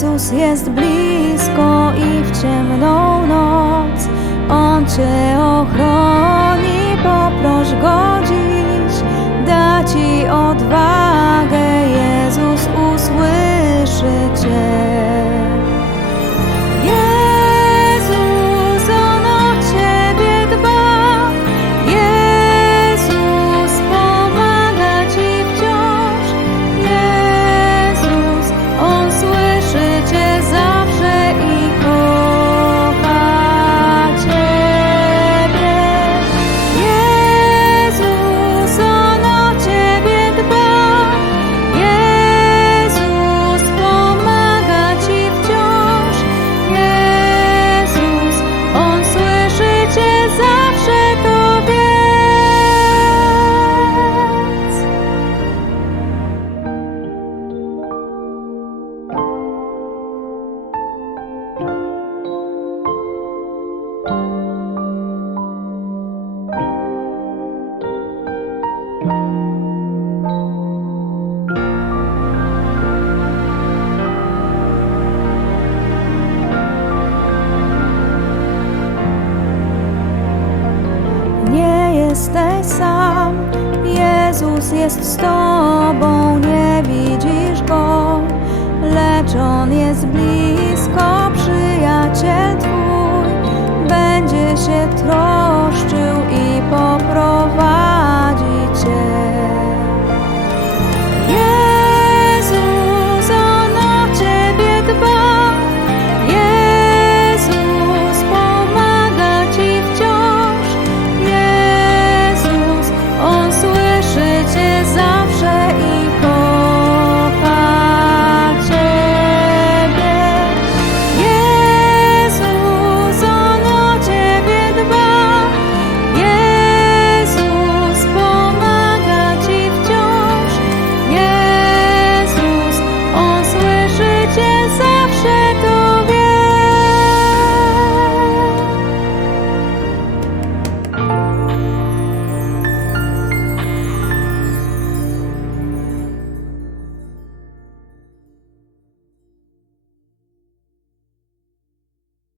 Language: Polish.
Jezus jest blisko i w ciemną noc On Cię ochroni, poproś Go dziś, da Ci odwagę. Jesteś sam, Jezus jest z Tobą,